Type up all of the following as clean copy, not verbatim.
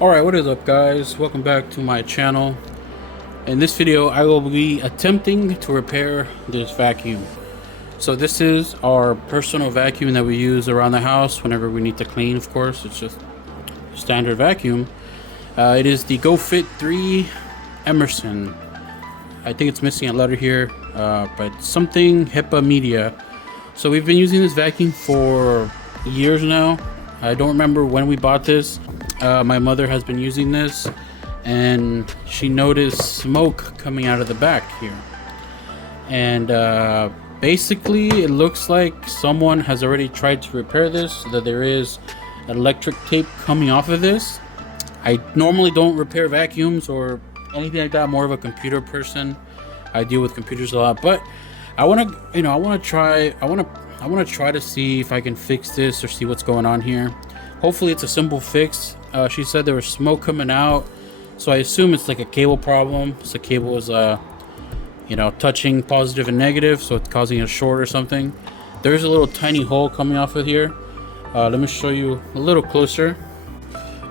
Alright, what is up guys? Welcome back to my channel. In this video I will be attempting to repair this vacuum. So this is our personal vacuum that we use around the house whenever we need to clean, of course. It's just standard vacuum. It is the GoFit 3 Emerson. I think it's missing a letter here, but something HEPA Media. So we've been using this vacuum for years now. I don't remember when we bought this. My mother has been using this and she noticed smoke coming out of the back here. And basically it looks like someone has already tried to repair this, so that there is electric tape coming off of this. I normally don't repair vacuums or anything like that. I'm more of a computer person. I deal with computers a lot, but I want to try to see if I can fix this or see what's going on here. Hopefully it's a simple fix. She said there was smoke coming out, so I assume it's like a cable problem. So the cable is touching positive and negative, so it's causing a short or something. There's a little tiny hole coming off of here. Let me show you a little closer.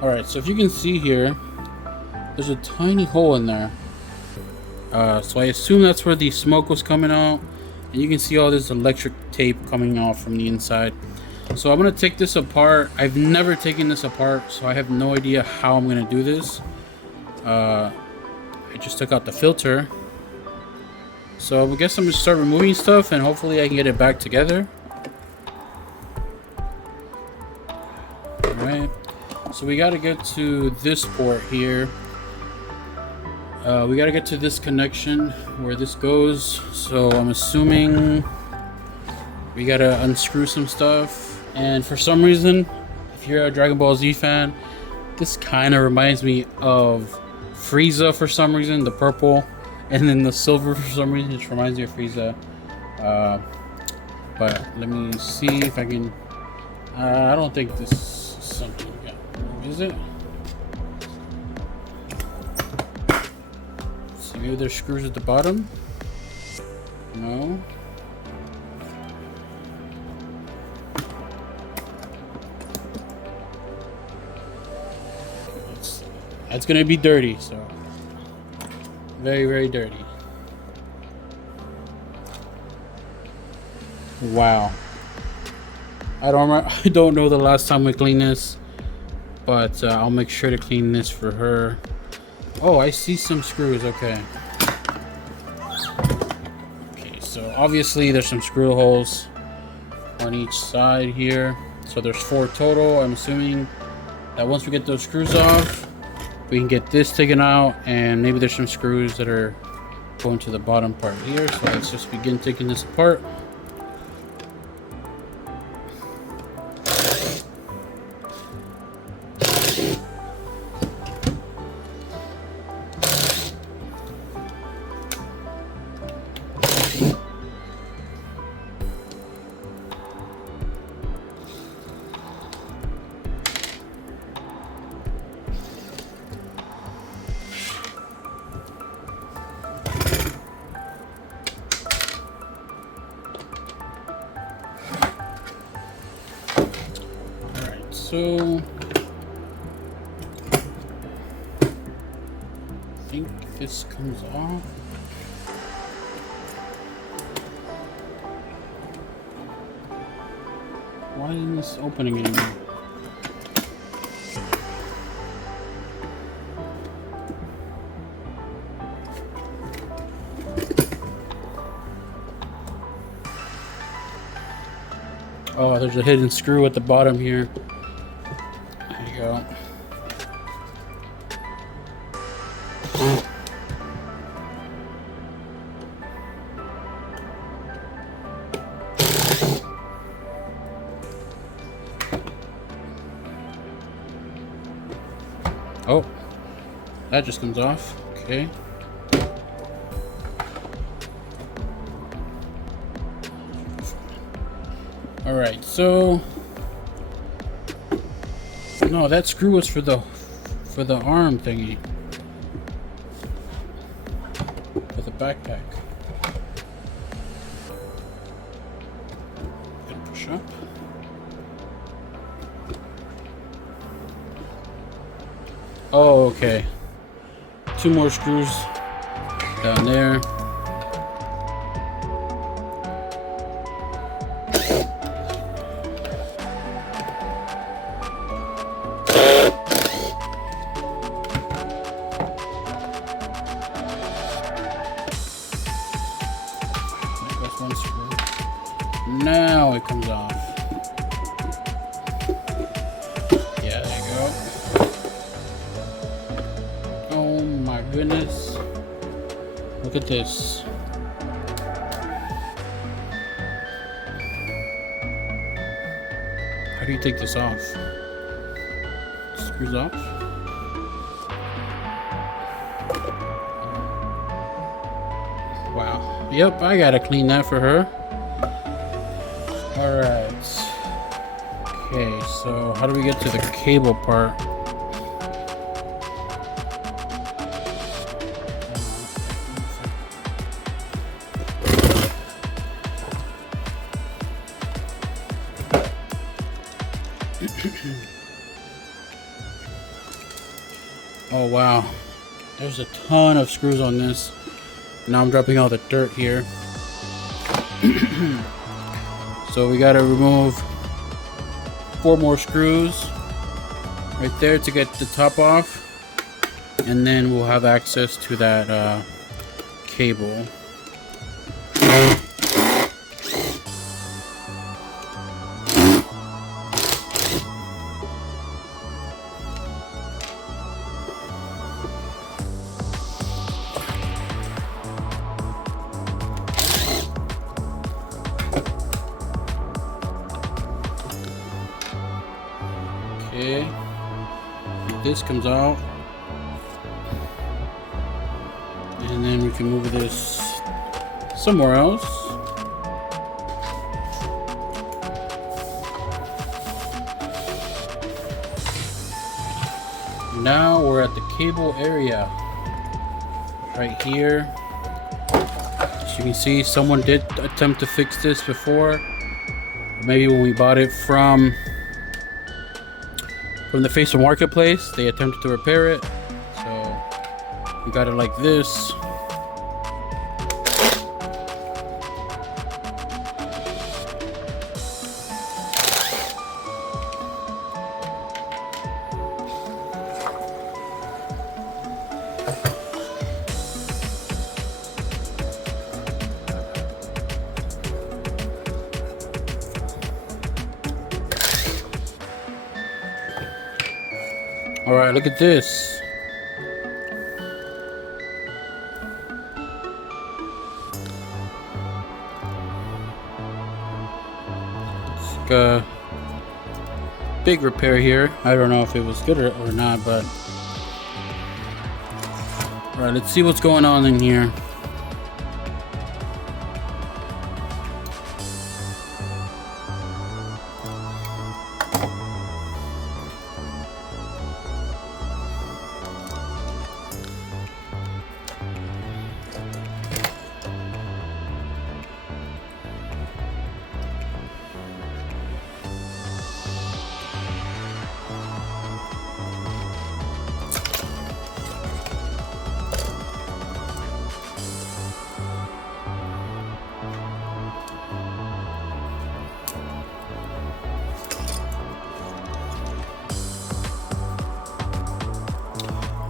All right, so if you can see here, there's a tiny hole in there. So I assume that's where the smoke was coming out, and you can see all this electric tape coming off from the inside. So I'm gonna take this apart. I've never taken this apart, so I have no idea how I'm gonna do this. I just took out the filter, so I guess I'm gonna start removing stuff and hopefully I can get it back together. Alright, so we gotta get to this port here. We gotta get to this connection where this goes, so I'm assuming we gotta unscrew some stuff. And for some reason, if you're a Dragon Ball Z fan, this kind of reminds me of Frieza for some reason, the purple, and then the silver for some reason just reminds me of Frieza. But let me see if I can. I don't think this is something we got. Is it? Let's see, maybe there's screws at the bottom. No. It's gonna be dirty, so very, very dirty. Wow. I don't know the last time we cleaned this, but I'll make sure to clean this for her. Oh, I see some screws. Okay. Okay, so obviously there's some screw holes on each side here. So there's 4 total. I'm assuming that once we get those screws off, we can get this taken out, and maybe there's some screws that are going to the bottom part here. So let's just begin taking this apart. So I think this comes off. Why isn't this opening anymore? Oh, there's a hidden screw at the bottom here. Go. Oh, that just comes off. Okay. All right, so no, that screw was for the arm thingy, for the backpack. Gonna push up. Oh, okay. 2 more screws down there. That's 1 screw. Now it comes off. Yeah, there you go. Oh my goodness. Look at this. How do you take this off? Screws off? Wow. Yep, I gotta clean that for her. Alright. Okay, so how do we get to the cable part? Oh wow, there's a ton of screws on this. Now I'm dropping all the dirt here. So we gotta remove 4 more screws right there to get the top off, and then we'll have access to that cable. Okay, this comes out, and then we can move this somewhere else. Now we're at the cable area right here. As you can see, someone did attempt to fix this before. Maybe when we bought it from the Facebook Marketplace, they attempted to repair it. So we got it like this. All right, look at this. It's like a big repair here. I don't know if it was good or not, but all right, let's see what's going on in here.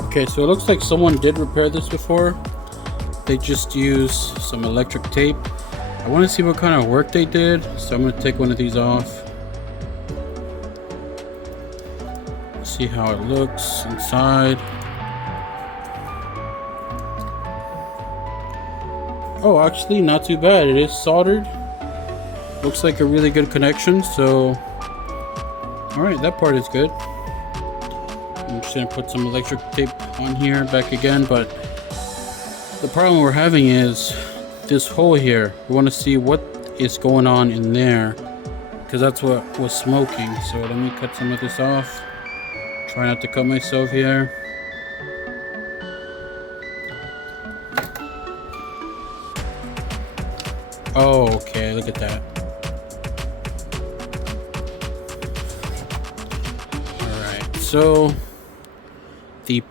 Okay, so it looks like someone did repair this before. They just used some electric tape. I want to see what kind of work they did, so I'm going to take one of these off. See how it looks inside. Oh, actually not too bad. It is soldered. Looks like a really good connection, so alright, that part is good. I'm just gonna put some electric tape on here back again, but the problem we're having is this hole here. We want to see what is going on in there, because that's what was smoking. So let me cut some of this off. Try not to cut myself here. Oh, okay, look at that. Alright, so the,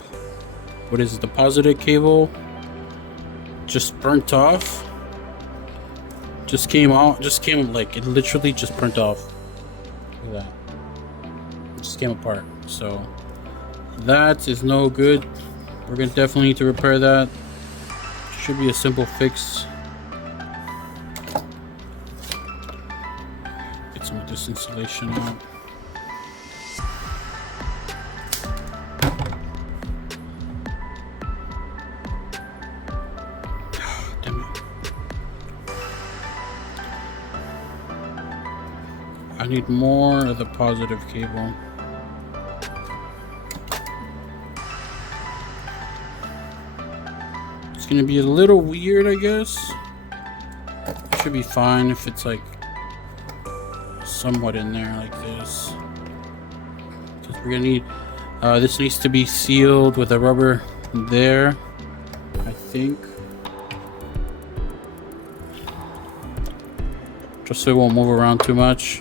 what is it, the positive cable just burnt off. Just came out, like, it literally just burnt off. Look at that. It just came apart. So that is no good. We're gonna definitely need to repair that. Should be a simple fix. Get some of this insulation out. Damn it. I need more of the positive cable. It's gonna be a little weird, I guess. It should be fine if it's like somewhat in there like this. Because we're gonna need, this needs to be sealed with a rubber there, I think. Just so it won't move around too much.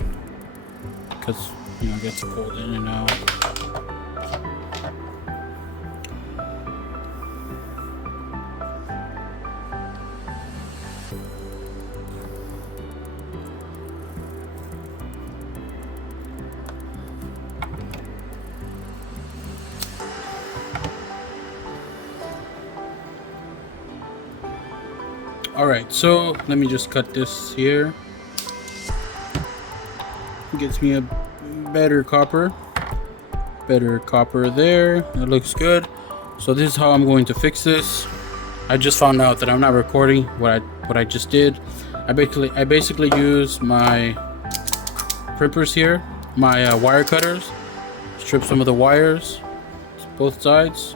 Because, you know, it gets pulled in and out. Alright, so let me just cut this here. Gets me a better copper there. That looks good. So this is how I'm going to fix this. I just found out that I'm not recording what I just did. I basically use my crimpers here, my wire cutters, strip some of the wires, both sides.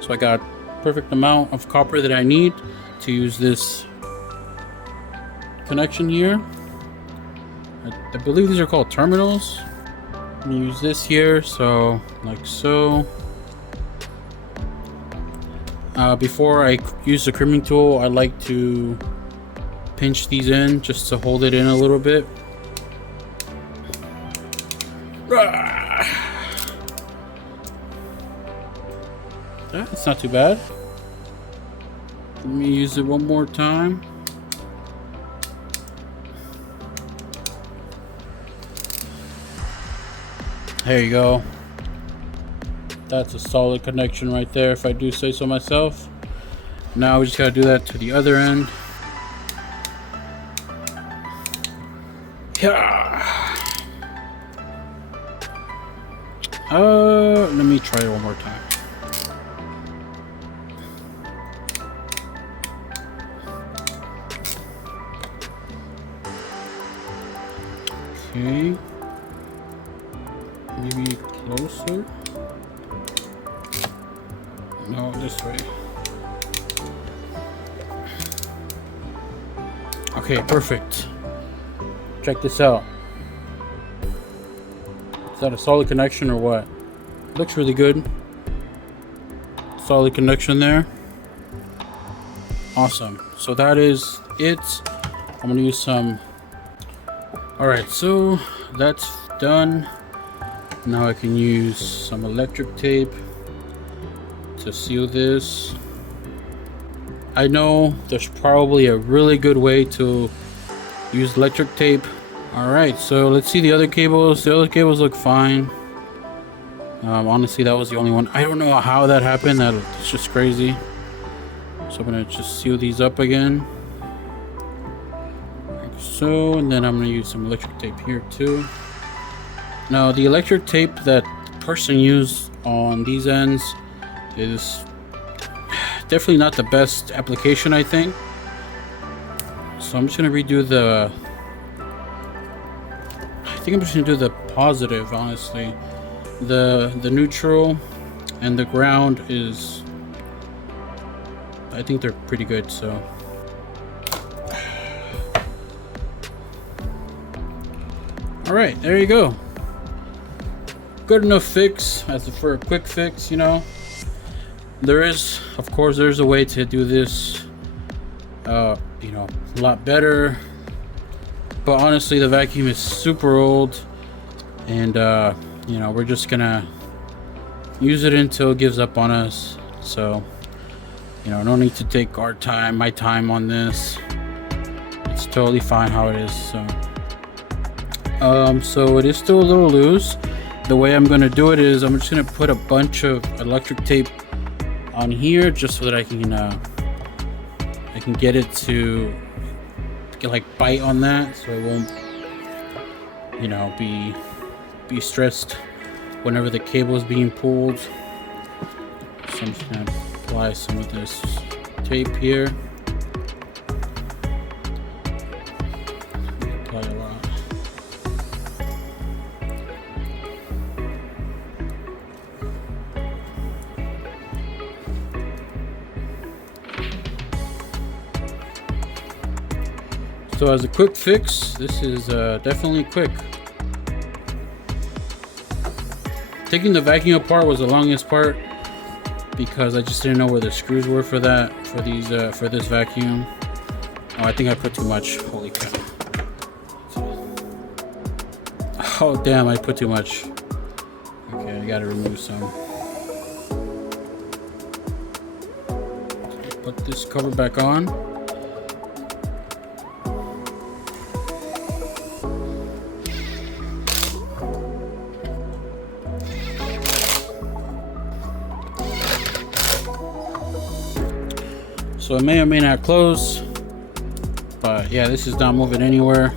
So I got perfect amount of copper that I need to use this connection here. I believe these are called terminals. I'm gonna use this here, so like so. Before I use the crimping tool, I like to pinch these in just to hold it in a little bit. That's not too bad. Let me use it one more time. There you go. That's a solid connection right there, if I do say so myself. Now we just gotta do that to the other end. Yeah. Let me try it one more time. Okay. Maybe closer. No, this way. Okay, perfect. Check this out. Is that a solid connection or what? Looks really good. Solid connection there. Awesome. So that is it. I'm gonna use some. Alright, so that's done. Now I can use some electric tape to seal this. I know there's probably a really good way to use electric tape. Alright, so let's see the other cables. The other cables look fine. Honestly, that was the only one. I don't know how that happened. That's just crazy. So I'm gonna just seal these up again. Like so, and then I'm gonna use some electric tape here too. Now the electric tape that the person used on these ends is definitely not the best application, I think. So I'm just gonna redo the, I think I'm just gonna do the positive, honestly. The neutral and the ground is, I think they're pretty good, so. Alright, there you go. Good enough fix as for a quick fix, you know. There is, of course, there's a way to do this, you know, a lot better. But honestly, the vacuum is super old, and you know, we're just gonna use it until it gives up on us. So, you know, no need to take my time on this. It's totally fine how it is. So it is still a little loose. The way I'm gonna do it is I'm just gonna put a bunch of electric tape on here just so that I can get it to like bite on that, so it won't, you know, be stressed whenever the cable is being pulled. So I'm just gonna apply some of this tape here. Apply a lot. So as a quick fix, this is definitely quick. Taking the vacuum apart was the longest part because I just didn't know where the screws were for this vacuum. Oh, I think I put too much. Holy cow. Oh damn, I put too much. Okay, I gotta remove some. Put this cover back on. So it may or may not close, but yeah, this is not moving anywhere.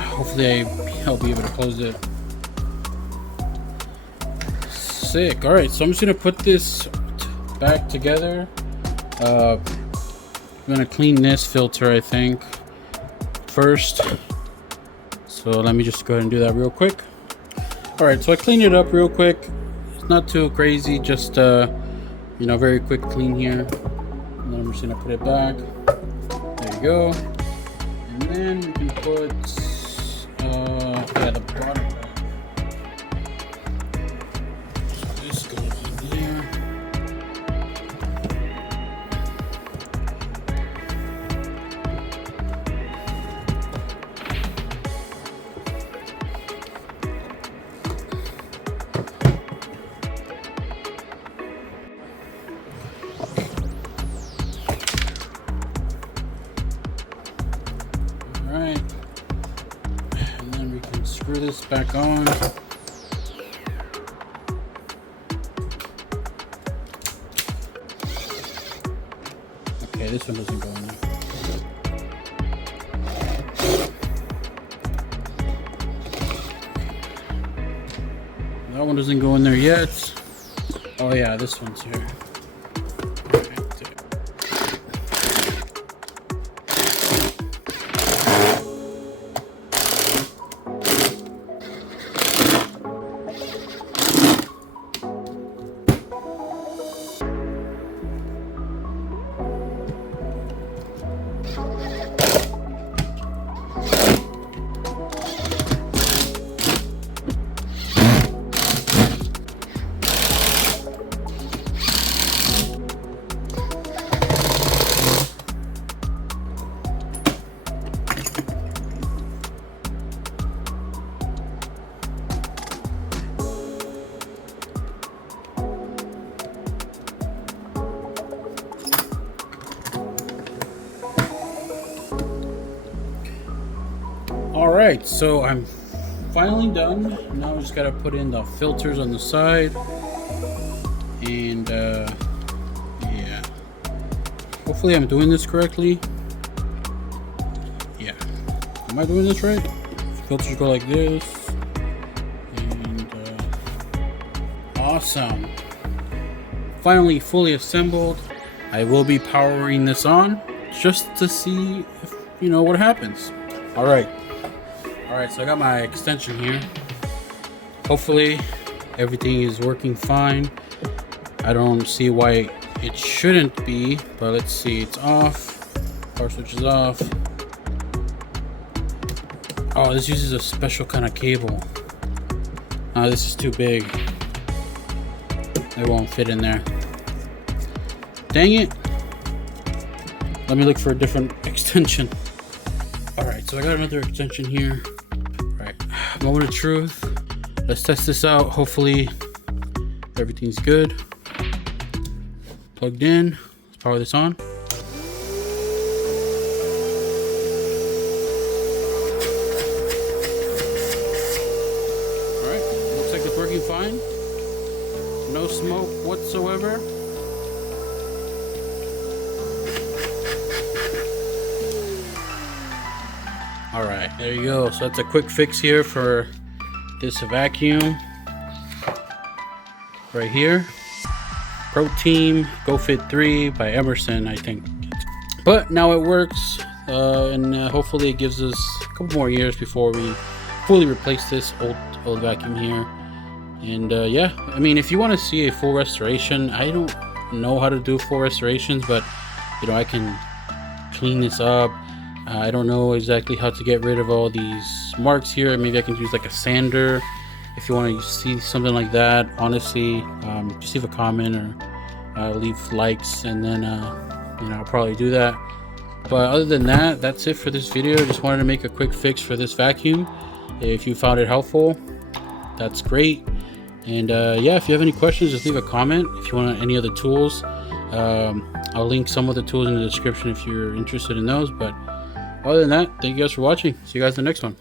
Hopefully I'll be able to close it. Sick. All right, so I'm just gonna put this back together. I'm gonna clean this filter, I think, first. So let me just go ahead and do that real quick. All right, so I cleaned it up real quick. It's not too crazy, just you know, very quick clean here. And then I'm just gonna put it back. There you go. And then we can put yeah, the bottom back. So this goes in here. Alright, and then we can screw this back on. Okay, this one doesn't go in there. That one doesn't go in there yet. Oh yeah, this one's here. Alright, so I'm finally done. Now I just gotta put in the filters on the side. And yeah. Hopefully I'm doing this correctly. Yeah. Am I doing this right? Filters go like this. And awesome. Finally fully assembled. I will be powering this on just to see if, you know, what happens. Alright, so I got my extension here. Hopefully everything is working fine. I don't see why it shouldn't be, but let's see. It's off. Power switch is off. Oh, this uses a special kind of cable. This is too big. It won't fit in there. Dang it. Let me look for a different extension. Alright, so I got another extension here. Alright, moment of truth. Let's test this out. Hopefully Everything's good. Plugged in. Let's power this on. Alright, looks like it's working fine. No smoke whatsoever. Alright, there you go. So that's a quick fix here for this vacuum. Right here. Pro Team Go Fit 3 by Emerson, I think. But now it works, and hopefully it gives us a couple more years before we fully replace this old vacuum here. And yeah, I mean, if you want to see a full restoration, I don't know how to do full restorations, but you know, I can clean this up. I don't know exactly how to get rid of all these marks here. Maybe I can use like a sander. If you want to see something like that, honestly, just leave a comment or leave likes, and then you know, I'll probably do that. But other than that, that's it for this video. Just wanted to make a quick fix for this vacuum. If you found it helpful, that's great. And yeah, if you have any questions, just leave a comment. If you want any other tools, I'll link some of the tools in the description if you're interested in those. But other than that, thank you guys for watching. See you guys in the next one.